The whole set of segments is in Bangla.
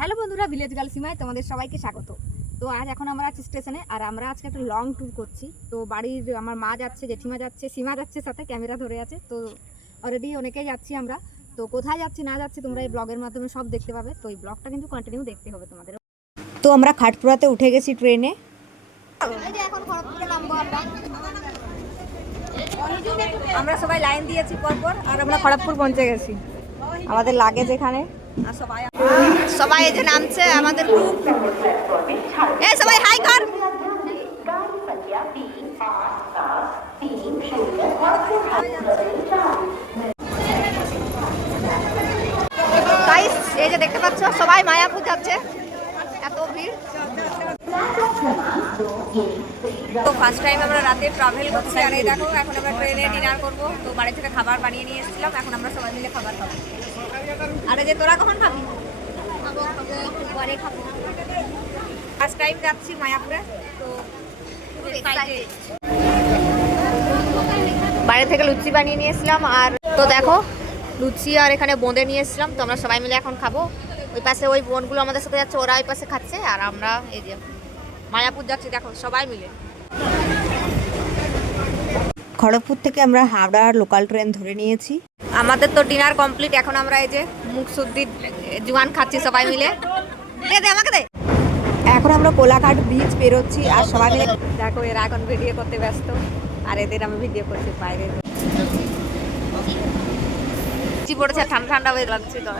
হ্যালো বন্ধুরা ভিলেজ গার্ল সীমায় তোমাদের সবাইকে স্বাগত। তো আজ এখন আমরা আছি স্টেশনে আর আমরা আজকে একটা লং ট্যুর করছি। তো বাড়ির আমার মা যাচ্ছে, জেঠিমা যাচ্ছে সীমা যাচ্ছে সাথে ক্যামেরা ধরে আছে। তো অলরেডি অনেকেই যাচ্ছি আমরা। তো কোথায় যাচ্ছি, না যাচ্ছি, তোমরা এই ব্লগের মাধ্যমে সব দেখতে পাবে। তো এই ব্লগটা কিন্তু কন্টিনিউ দেখতে হবে তোমাদের। তো আমরা খাটপুরাতে উঠে গেছি ট্রেনে আমরা সবাই লাইন দিয়েছি পরপর, আর আমরা খড়গপুর পৌঁছে গেছি। আমাদের লাগে আর সবাই এই যে নামছে, আমাদের গ্রুপ সবাই হাই কর। এই যে দেখতে পাচ্ছ, সবাই মায়াপুর যাচ্ছে। এত ভিড়। তো ফার্স্ট টাইম আমরা রাতে ট্রাভেল করছি, আর এই দেখো, এখন আমরা ট্রেনে ডিনার করব। তো বাড়ি থেকে খাবার বানিয়ে নিয়ে এসেছিলাম, এখন আমরা সবাই মিলে খাবার খাব। আরে যে তোরা কখন খাবি? ফার্স্ট টাইম যাচ্ছি মায়াপুরে, তো বাইরে থেকে লুচি বানিয়ে নিয়ে এসেছিলাম, আর তো দেখো, লুচি আর এখানে বোঁদে নিয়ে এসেছিলাম, তো আমরা সবাই মিলে এখন খাব। ওই পাশে ওই বোনগুলো আমাদের সাথে যাচ্ছে, ওরা ওই পাশে খাচ্ছে, আর আমরা এই যে মায়াপুর যাচ্ছি দেখো সবাই মিলে। খড়গপুর থেকে আমরা হাওড়ার লোকাল ট্রেন ধরে নিয়েছি। আমাদের তো ডিনার কমপ্লিট এখন আমরা এই যে মুখ শুদ্ধি জোয়ান খাচ্ছি সবাই মিলে। দে আমাকে দে। এখন আমরা কোলাঘাট ব্রিজ বেরোচ্ছি আর সবাই মিলে দেখো এরা এখন ভিডিও করতে ব্যস্ত আর এদের আমি ভিডিও করছি বাইরে। পড়েছে? ঠান্ডা ঠান্ডা হয়ে লাগছে তো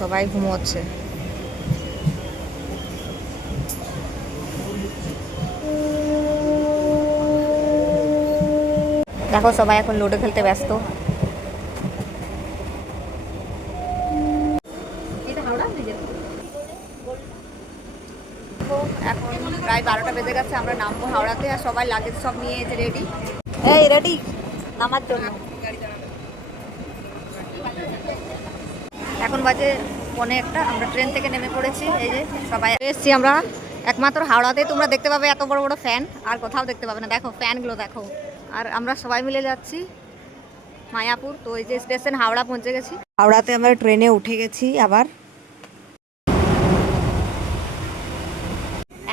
সবাই ঘুমোচ্ছে। দেখো সবাই এখন লুডো খেলতে ব্যস্ত। এখন প্রায় বারোটা বেজে গেছে আমরা নামবো হাওড়াতে আর সবাই লাগেজ সব নিয়ে এসে রেডি এই রেডি নামার জন্য। এখন বাজে পনে একটা আমরা ট্রেন থেকে নেমে পড়েছি এই যে সবাই এসেছি আমরা। একমাত্র হাওড়াতেই তোমরা দেখতে পাবে এত বড় বড় ফ্যান আর কোথাও দেখতে পাবে না। দেখো ফ্যানগুলো দেখো। আর আমরা সবাই মিলে যাচ্ছি মায়াপুর তো এই যে স্টেশন হাওড়া পৌঁছে গেছি। হাওড়াতে আমরা ট্রেনে উঠে গেছি আবার।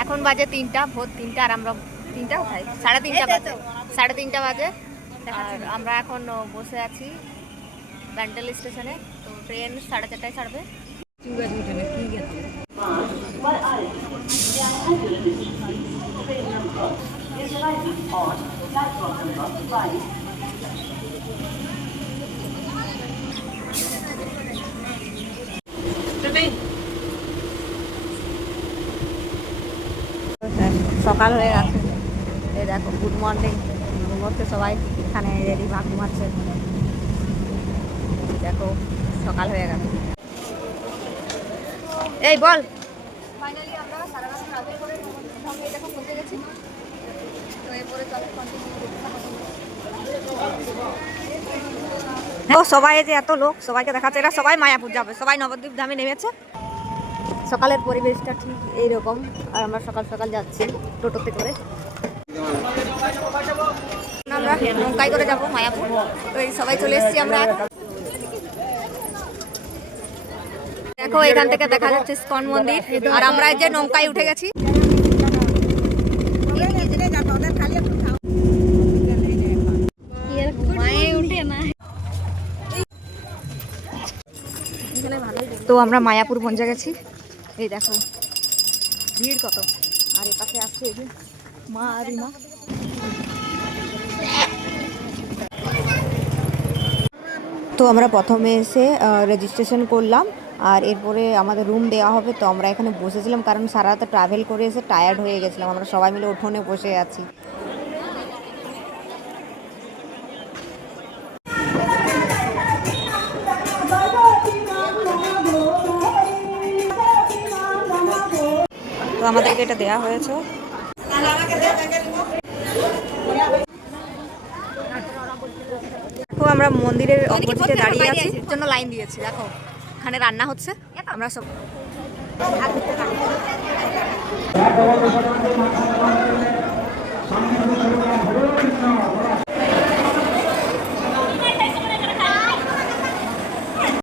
এখন বাজে তিনটা ভোর তিনটা আর আমরা তিনটা কোথায়? সাড়ে তিনটা বাজে। সাড়ে তিনটা বাজে। আর আমরা এখন বসে আছি ব্যান্ডেল স্টেশনে তো ট্রেন সাড়ে চারটায় ছাড়বে। সকাল হয়ে গেছে। এই দেখো গুড মর্নিং ঘুমোচ্ছে সবাই, এখানে রেডি ভাগ ঘুমাচ্ছে। দেখো, সকাল হয়ে গেছে। এই বল ফাইনালি আমরা সারা রাত ট্রাভেল করে সঙ্গে দেখো পৌঁছে গেছি তো এরপরে চলো ও, সবাই যে এত লোক, সবাইকে দেখাচ্ছে, এরা সবাই মায়াপুর যাবে, সবাই নবদ্বীপ ধামে নেমেছে। সকালের পরিবেশটা ঠিক এইরকম, আর আমরা সকাল সকাল যাচ্ছি টোটোতে করে। আমরা নৌকায় করে যাব মায়াপুর এই সবাই চলে এসেছি আমরা দেখো, এখান থেকে দেখা যাচ্ছে স্কন মন্দির, আর আমরা যে নৌকায় উঠে গেছি। তো আমরা মায়াপুর পৌঁছে গেছি এই দেখো, ভিড় কত। আর এ পাশে আসছে এই যে মা আর মা তো আমরা প্রথমে এসে রেজিস্ট্রেশন করলাম, আর এরপরে আমাদের রুম দেওয়া হবে। তো আমরা এখানে বসেছিলাম, কারণ সারা রাতে ট্রাভেল করে এসে টায়ার্ড হয়ে গেছিলাম। আমরা সবাই মিলে উঠোনে বসে আছি। তো আমাদেরকে এটা দেওয়া হয়েছে। তো আমরা মন্দিরের অপোজিটে দাঁড়িয়ে আছি। জন্য লাইন দিয়েছি দেখো। এখানে রান্না হচ্ছে আমরা সব